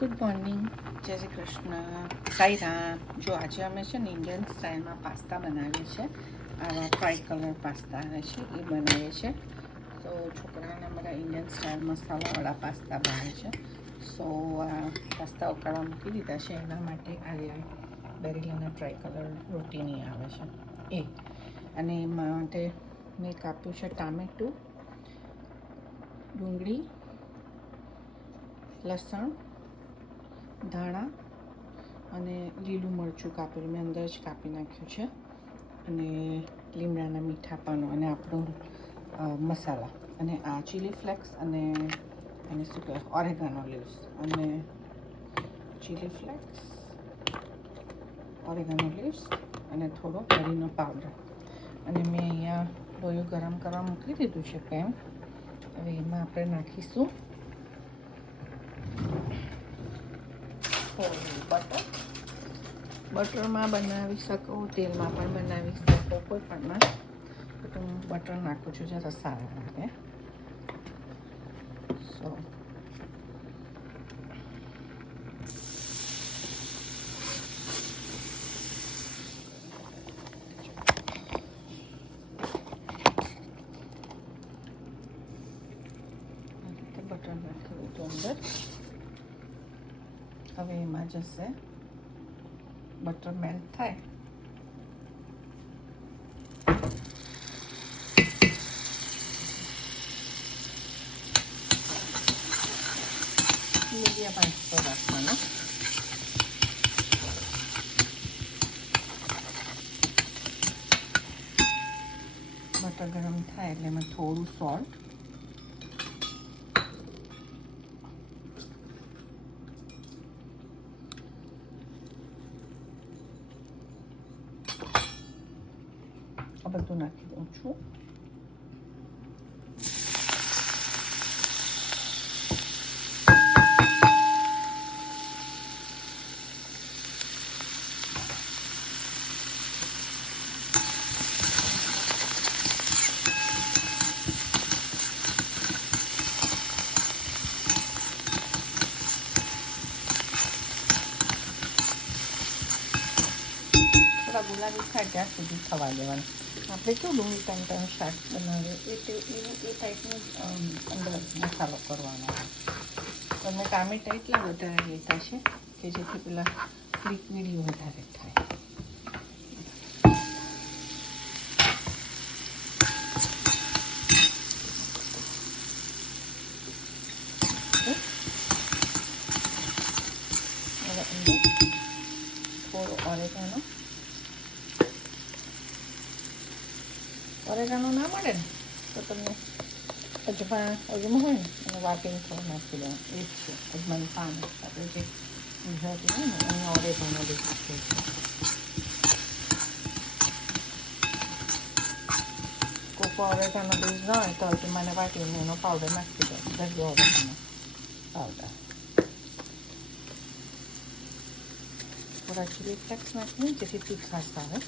Good morning, જય શ્રી કૃષ્ણ, સાઈ રામ. જો આજે અમે છે ને ઇન્ડિયન સ્ટાઇલમાં પાસ્તા બનાવીએ છીએ. આવા ટ્રાય કલર પાસ્તા આવે છે એ બનાવીએ છીએ. તો છોકરાને અમારા ઇન્ડિયન સ્ટાઇલ મસાલાવાળા પાસ્તા ભાવે છે. સો આ પાસ્તા ઉકાળવા મૂકી દીધા છે. એના માટે આ બેરીલાના ટ્રાય કલર રોટીની આવે છે એ. અને એ માટે મેં કાપ્યું છે ટામેટું, ડુંગળી, લસણ, ધાણા અને લીલું મરચું કાપેલું મેં અંદર જ કાપી નાખ્યું છે. અને લીમડાના મીઠા પાનો અને આપણું મસાલા અને આ ચીલી ફ્લેક્સ અને એને શું કહેવાય ઓરેગાનો લીવ્સ અને ચીલી ફ્લેક્સ, ઓરેગાનો લીવ્સ અને થોડો કરીનો પાવડર. અને મેં અહીંયા લોયું ગરમ કરવા મૂકી દીધું છે પેન. હવે એમાં આપણે નાખીશું બટર. બટરમાં બનાવી શકો, તેલમાં પણ બનાવી શકો, કોઈ પણમાં. તો હું બટર નાખું છું જરા સારા લાગે. સો બટર નાખી દીધું અંદર. હવે એમાં જશે બટર મેલ્ટ થાય મીડિયમ આંચ પર રાખવાનો. બટર ગરમ થાય એટલે એમાં થોડું સોલ્ટ, આ બધું નાખી દઉં છું. થોડા ગુલાબી થાય ત્યાં સુધી થવા દેવાનું. આપણે કેવું ડુંગળી ટમટાનું શાક બનાવીએ એ ટાઈપનું અંદર મસાલો કરવાનો. તમે ટામેટા એટલા વધારે લેતા છે કે જેથી પેલા લિક્વિડી વધારે થાય. હવે અંદર થોડો ઓરેગાનો ના મળે ને તો તમને અજમા હોય ને અને વાટીને થોડું નાખી દેવાનું. એ જ છે અજમાનું પાન. આપણે જે ગુજરાતી હોય ને અહીંયા ઓરેગાનો લીધું છે. કોકો ઓરેગાનો બેઝ ના હોય તો અજમાને વાટીને એનો પાવડર નાખી દો. દરજી ઓરેગાનો પાવડર. થોડા ચીલી ફ્લેક્સ નાખીને જેથી તીખાશ આવે.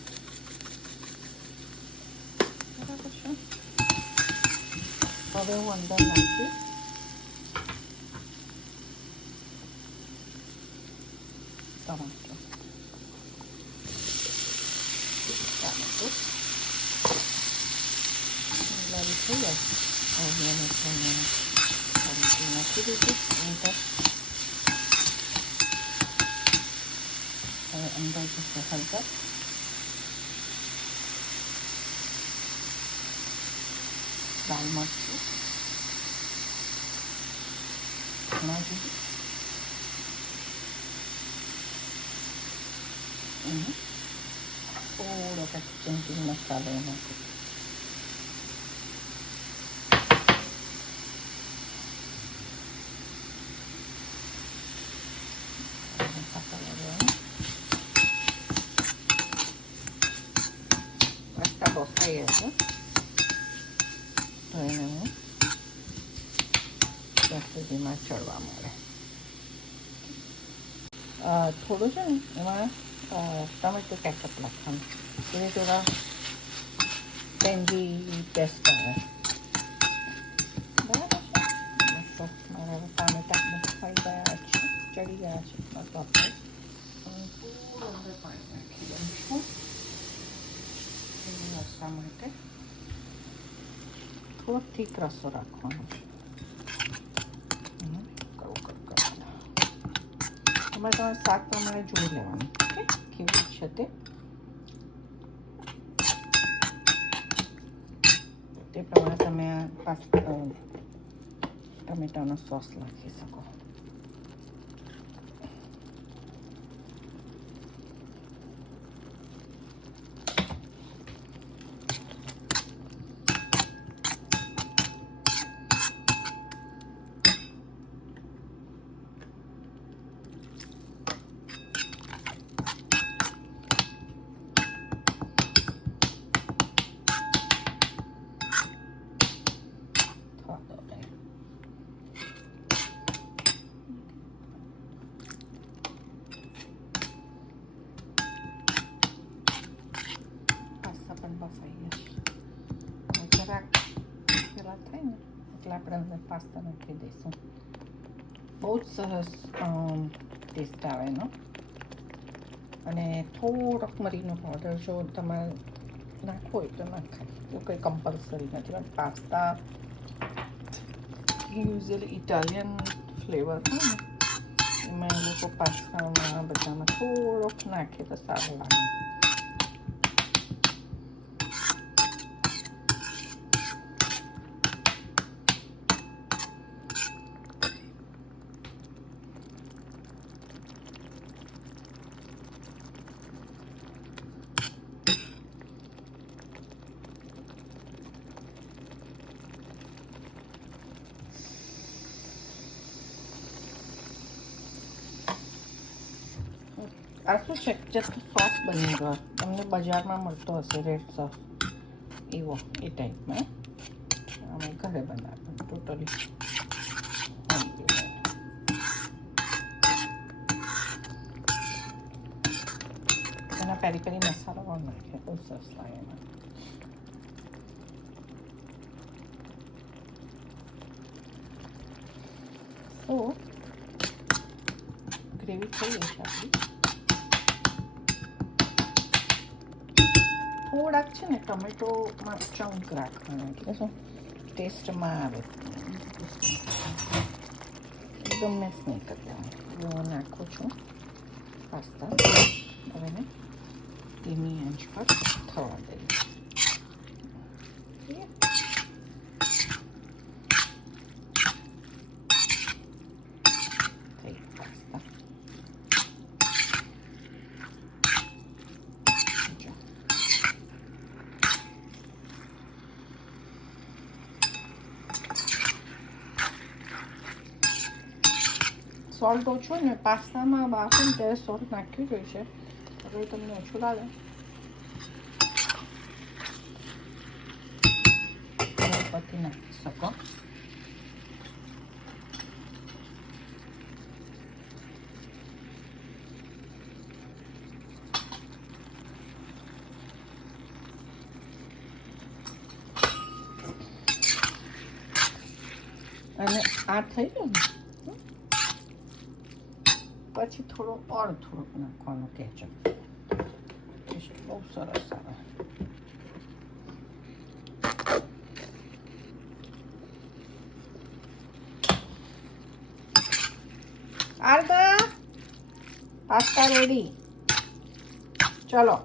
બરાબર છે. હવે હું અંદર નાખીશ ટમાટર, ટામેટું ગુલાબી થઈ જાય. હવે એને નાખી દીધું અંદર. હવે અંદર જશે હળદર, લાલ મરચું, ધાણા જીરું અને થોડો ચમચી મસાલો નાખી. પાસ્તા બફાઈ હશે તો એને હું ત્યાં સુધીમાં ચડવા મળે. થોડું છે ને એમાં ટમેટો કેચઅપ નાખવાનું. એને થોડા ટેન્જી ટેસ્ટ આવે. બરાબર છે. મારા ટામેટા બફાઈ ગયા છે. ચડી ગયા છે તો આપણે થોડું અંદર પાણી નાખી દઈશું રસા માટે. થોડો થીક રસો રાખવાનો છે. તમારે શાક પ્રમાણે જોઈ લેવાનું ઓકે કેવું છે તે પ્રમાણે તમે ટમેટાનો સોસ નાખી શકો. થાય ને એટલે આપણે અંદર પાસ્તા નાખી દઈશું. બહુ જ સરસ ટેસ્ટ આવે એનો. અને થોડોક મરીનો પાવડર જો તમારે નાખવો હોય તો નાખાય, એવું કંઈ કમ્પલસરી નથી. પણ પાસ્તા યુઝ્યુઅલી ઇટાલિયન ફ્લેવર હોય ને એમાં એ લોકો પાસ્તામાં બધામાં થોડોક નાખે તો સારું લાગે. આ શું છે જસ્ટ સોસ બની ગયો. તમને બજારમાં મળતો હશે રેડ સોસ એવો એ ટાઈપમાં. અમે ઘરે બનાવ્યો ટોટલી. એના પેરી પેરી મસાલો પણ નાખે બહુ સરસ લાગે એમાં. તો ગ્રેવી થઈ ગઈ છે આપણી. થોડાક છે ને ટમેટોમાં ચંક રાખવાના એટલે શું ટેસ્ટમાં આવે. એકદમ મેસ નહીં કરતા. હું નાખું છું પાસ્તા. હવે ને ધીમી આંચ પર થવા દઈએ. સોલ્ટ ઓછું ને પાસ્તામાં બાફીને ત્યારે સોલ્ટ નાખ્યું હોય છે. હવે તમને ઓછું લાગે પછી નાખી શકો. અને આ થઈ ગયું ને પછી થોડુંક નાખવાનું કેચઅપ. ટેસ્ટ બહુ સરસ આવે. Pasta ready. ચલો.